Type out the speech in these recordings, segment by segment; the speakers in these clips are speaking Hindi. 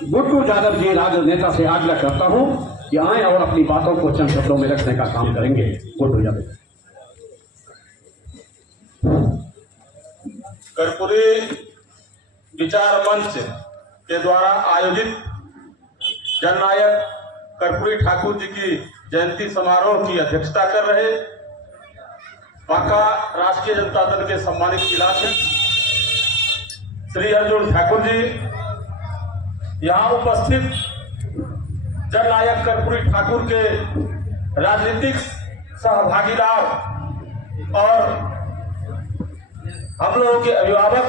गुड्डू यादव जी राजनेता से आग्रह करता हूं कि आए और अपनी बातों को चंद शब्दों में रखने का काम करेंगे। गुड्डू यादव। कर्पूरी विचार मंच के द्वारा आयोजित जननायक कर्पूरी ठाकुर जी की जयंती समारोह की अध्यक्षता कर रहे बांका राष्ट्रीय जनता दल के सम्मानित जिलाध्यक्ष श्री अर्जुन ठाकुर जी, यहाँ उपस्थित जननायक कर्पूरी ठाकुर के राजनीतिक सहभागीदार और हम लोगों के अभिभावक,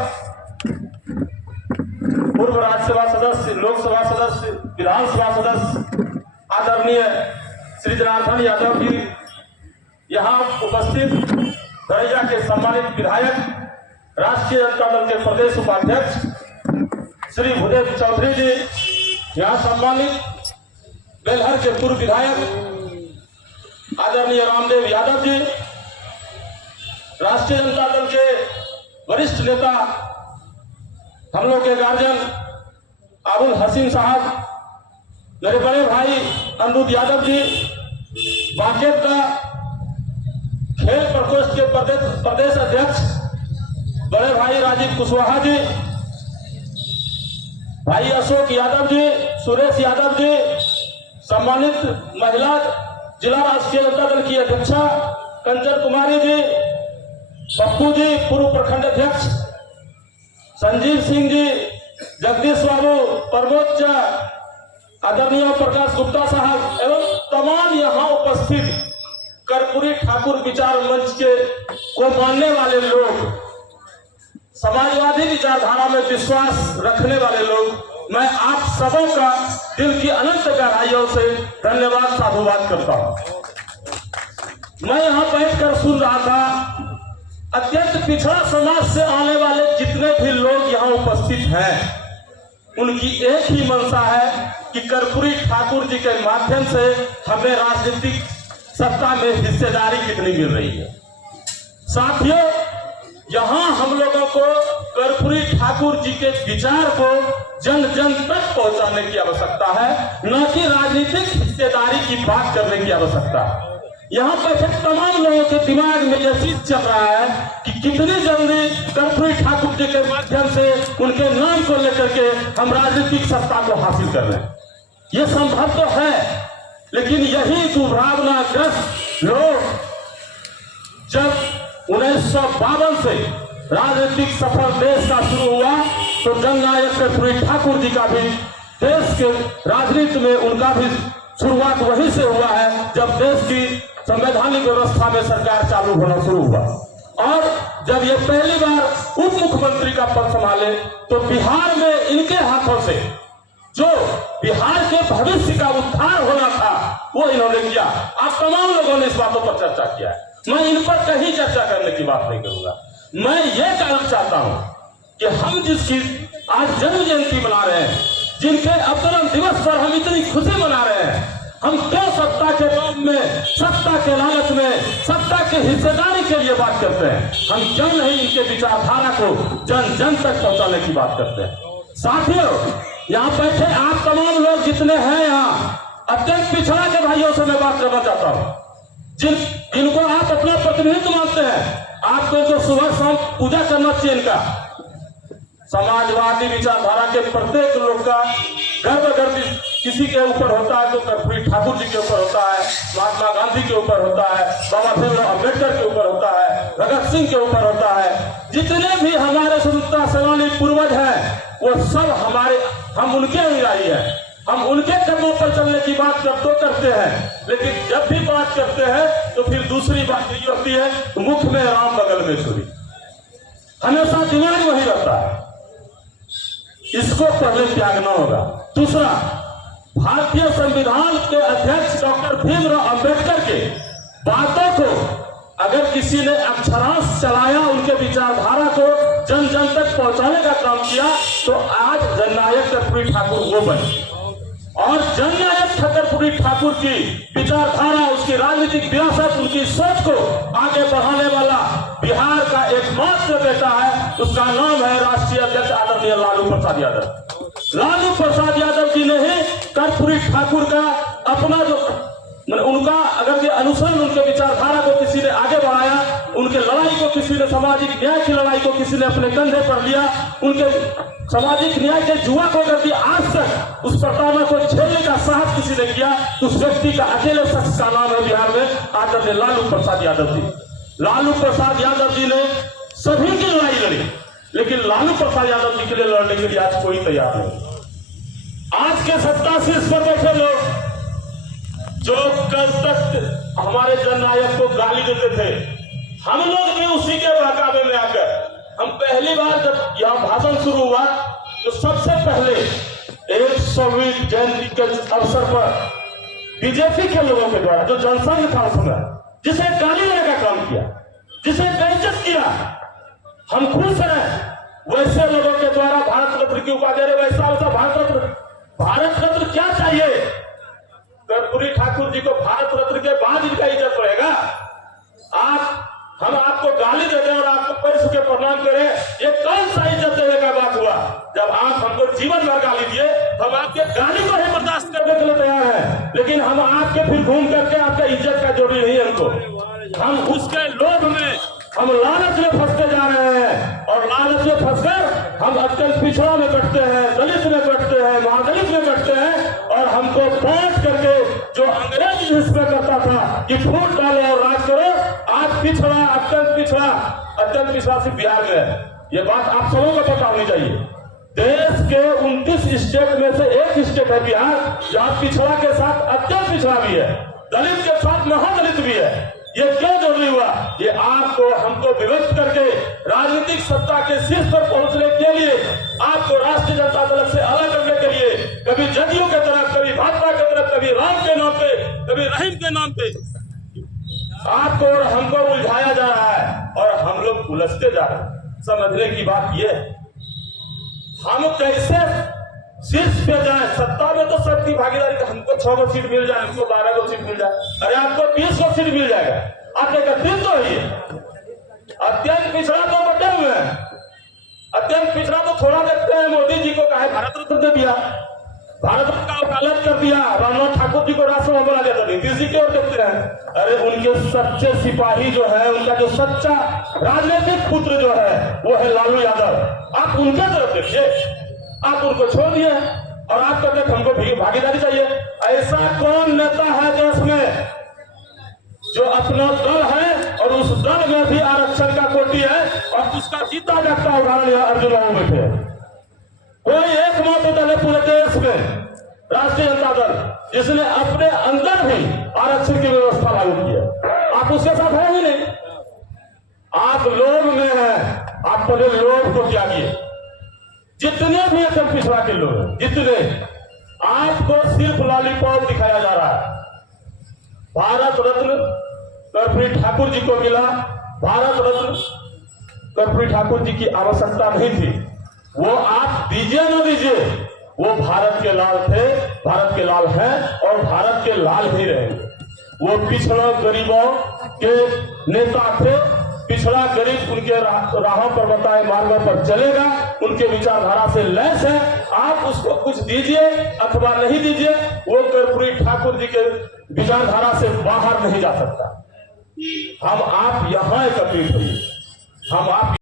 पूर्व राज्यसभा सदस्य, लोकसभा सदस्य, विधानसभा सदस्य आदरणीय श्री जनार्दन यादव जी, यहाँ उपस्थित धरैया के सम्मानित विधायक, राष्ट्रीय जनता दल के प्रदेश उपाध्यक्ष श्री भूदेव चौधरी जी, यहाँ सम्मानित बेलहर के पूर्व विधायक आदरणीय रामदेव यादव जी, राष्ट्रीय जनता दल के वरिष्ठ नेता, हम लोग के गार्जियन अबुल हसीन साहब, मेरे बड़े भाई अनिरुद्ध यादव जी, बांके का खेल प्रकोष्ठ के प्रदेश अध्यक्ष बड़े भाई राजीव कुशवाहा जी, भाई अशोक यादव जी, सुरेश यादव जी, सम्मानित महिला जिला राष्ट्रीय जनता दल की अध्यक्षा कंचन कुमारी जी, पप्पू जी पूर्व प्रखंड अध्यक्ष, संजीव सिंह जी, जगदीश बाबू, प्रमोद चा, आदरणीय प्रकाश गुप्ता साहब एवं तमाम यहाँ उपस्थित कर्पूरी ठाकुर विचार मंच के को मानने वाले लोग, समाजवादी विचारधारा में विश्वास रखने वाले लोग, मैं आप सबों का दिल की अनंत गहराइयों से धन्यवाद साधुवाद करता हूं। मैं यहाँ बैठकर सुन रहा था, अत्यंत पिछड़ा समाज से आने वाले जितने भी लोग यहाँ उपस्थित हैं, उनकी एक ही मंशा है कि कर्पूरी ठाकुर जी के माध्यम से हमें राजनीतिक सत्ता में हिस्सेदारी कितनी मिल रही है। साथियों, यहाँ हम लोगों को कर्पूरी ठाकुर जी के विचार को जन जन तक पहुंचाने की आवश्यकता है, न कि राजनीतिक हिस्सेदारी की बात करने की आवश्यकता है। यहाँ बैठे तमाम लोगों के दिमाग में यह चीज चल रहा है कि कितनी जल्दी कर्पूरी ठाकुर जी के माध्यम से उनके नाम को लेकर के हम राजनीतिक सत्ता को हासिल कर लें। ये संभव तो है, लेकिन यही दुर्भावनाग्रस्त लोग जब 1952 से राजनीतिक सफर देश का शुरू हुआ, तो जननायक कर्पूरी ठाकुर जी का भी देश के राजनीति में उनका भी शुरुआत वहीं से हुआ है, जब देश की संवैधानिक व्यवस्था में सरकार चालू होना शुरू हुआ। और जब ये पहली बार उप मुख्यमंत्री का पद संभाले, तो बिहार में इनके हाथों से जो बिहार के भविष्य का उद्धार होना था, वो इन्होंने किया। आप तमाम लोगों ने इस बातों पर चर्चा किया है, मैं इन पर कहीं चर्चा करने की बात नहीं करूंगा। मैं ये कहना चाहता हूं कि हम जिसकी आज जन्म जयंती मना रहे हैं, जिनके अवतरण दिवस पर हम इतनी खुशी मना रहे हैं, हम क्यों सत्ता के लोभ में, सत्ता के लालच में, सत्ता के हिस्सेदारी के लिए बात करते हैं? हम क्यों नहीं इनके विचारधारा को जन जन तक पहुंचाने की बात करते हैं? साथियों, यहाँ बैठे आप तमाम लोग जितने हैं यहाँ, अत्यंत पिछड़ा के भाइयों से मैं बात करना चाहता हूँ, जिनको आप अपना प्रतिनिधित्व मानते हैं, आपको जो सुबह शाम पूजा करना चाहिए इनका। समाजवादी विचारधारा के प्रत्येक लोग का गर्व किसी के ऊपर होता है, तो कर्पूरी ठाकुर जी के ऊपर होता है, महात्मा गांधी के ऊपर होता है, बाबा साहेब अम्बेडकर के ऊपर होता है, भगत सिंह के ऊपर होता है। जितने भी हमारे स्वतंत्रता सेनानी पूर्वज हैं, वो सब हम उनके अनुयायी हैं। हम उनके कदमों पर चलने की बात तो करते हैं, लेकिन जब भी बात करते हैं तो फिर दूसरी बात यही होती है, मुख में राम बगल में छुरी। हमेशा दिमाग वही रहता है, इसको पहले त्यागना होगा। दूसरा, भारतीय संविधान के अध्यक्ष डॉक्टर भीमराव अंबेडकर के बातों को अगर किसी ने अक्षरांश चलाया, उनके विचारधारा को जन जन तक पहुंचाने का काम किया, तो आज जननायक कर्पूरी ठाकुर वो बने। और जननायक कर्पूरी ठाकुर की विचारधारा, उसकी राजनीतिक विरासत, उनकी सोच को आगे बढ़ाने वाला बिहार का एकमात्र बेटा है, उसका नाम है राष्ट्रीय अध्यक्ष आदरणीय लालू प्रसाद यादव। लालू प्रसाद यादव कर्पूरी ठाकुर का अपना जो उनका अगर ये अनुसरण, उनके विचारधारा को किसी ने आगे बढ़ाया, उनके लड़ाई को किसी ने, सामाजिक न्याय की लड़ाई को किसी ने अपने कंधे पर लिया, उनके सामाजिक न्याय के जुआ को कर दिया, आज तक उस प्रताड़ना को झेलने का साहस किसी ने किया, तो उस व्यक्ति का अकेले शख्स का नाम है बिहार में आदरणीय लालू प्रसाद यादव जी। लालू प्रसाद यादव जी ने सभी की लड़ाई लड़ी, लेकिन लालू प्रसाद यादव जी के लिए लड़ने के लिए आज कोई तैयार नहीं। आज के सत्ता शीर्ष पर बैठे लोग जो कल तक हमारे जननायक को गाली देते थे, हम लोग भी उसी के बहकावे में आकर, हम पहली बार जब यहां भाषण शुरू हुआ तो सबसे पहले 100वीं जयंती के अवसर पर बीजेपी के लोगों के द्वारा जो जनसंघ था उसमें जिसे गाली देने का काम किया, जिसे बेइज्जत किया, हम खुश हैं वैसे लोगों के द्वारा भारत रत्न की उपाधि दे रहे। वैसा भारत रत्न क्या चाहिए? कर्पूरी ठाकुर जी को भारत रत्न के बाद इनका इज्जत बढ़ेगा। हम आपको गाली देते और आपको पैर छू के प्रणाम करें, ये कौन सा इज्जत देने का बात हुआ? जब आप हमको जीवन भर गाली दिए, हम आपके गाली को ही बर्दाश्त करने के लिए तैयार हैं, लेकिन हम आपके फिर घूम करके आपका इज्जत का जरूरी नहीं हमको। हम उसके लोभ में, हम लालच में फंसते जा रहे हैं, और लालच में फंसकर हम अत्यंत पिछड़ा में बैठते हैं, दलित में बैठते हैं, महादलित में बैठते हैं, और हमको बांट करके जो अंग्रेज इसमें करता था कि फूट डालो और राज करो, आज पिछड़ा, अत्यंत पिछड़ा सिर्फ बिहार में है। ये बात आप सबों को पता होनी चाहिए। देश के 29 स्टेट में से एक स्टेट है बिहार, जहां पिछड़ा के साथ अत्यंत पिछड़ा भी है, दलित के साथ महादलित भी है। ये क्यों जरूरी हुआ? ये आपको हमको विभक्त करके राजनीतिक सत्ता के शीर्ष पर पहुंचने के लिए, आपको राष्ट्रीय जनता दल से अलग करने के लिए, कभी जदयू के तरफ, कभी भाजपा के तरफ, कभी राम के नाम पे, कभी रहीम के नाम पे आपको और हमको उलझाया जा रहा है, और हम लोग उलझते जा रहे हैं। समझने की बात ये है, हम कैसे शीर्ष पे जाए। सत्ता में तो सबकी भागीदारी, हमको 6 सीट मिल जाए, हमको 12 सीट मिल जाए, अरे आपको 20 सीट मिल जाएगा। आप एकत्रित तो है। अत्यंत पिछड़ा तो बटे हुए हैं, अत्यंत पिछड़ा तो थोड़ा देखते हैं। मोदी जी को कहा भारत रत्न दे दिया, भारत रत्न का वकालत कर दिया, रामनाथ ठाकुर जी को राष्ट्रपति बना दिया, तो नीतीश जी की ओर देखते हैं। अरे उनके सच्चे सिपाही जो है, उनका जो सच्चा राजनीतिक पुत्र जो है वो है लालू यादव। आप उनके तरफ देखिए, आप उनको छोड़ दिए और आप कहते हैं हमको भागीदारी चाहिए। ऐसा कौन नेता है देश में जो अपना दल है और उस दल में भी आरक्षण का कोटि है, और उसका जीता जागता उदाहरण अर्जुन बाबू बैठे। कोई एकमात्र दल है पूरे देश में, राष्ट्रीय जनता दल, जिसने अपने अंदर भी आरक्षण की व्यवस्था लागू की है। आप उसके साथ हैं ही नहीं, आप लोभ में हैं। आप पहले लोभ को त्यागिए। जितने भी एकदम पिछड़ा के लोग हैं, जितने, आपको सिर्फ लॉलीपॉप दिखाया जा रहा है। भारत रत्न कर्पूरी ठाकुर जी को मिला, भारत रत्न कर्पूरी ठाकुर जी की आवश्यकता नहीं थी, वो आप दीजिए ना दीजिए, वो भारत के लाल थे, भारत के लाल हैं, और भारत के लाल ही रहेंगे। वो पिछड़ा गरीबों के नेता थे, पिछड़ा गरीब उनके राहों पर बताए मार्गों पर चलेगा, उनके विचारधारा से लैस है। आप उसको कुछ दीजिए अथवा नहीं दीजिए, वो कर्पूरी ठाकुर जी के विचारधारा से बाहर नहीं जा सकता। हम आप यहां एकत्रित हुए, हम आप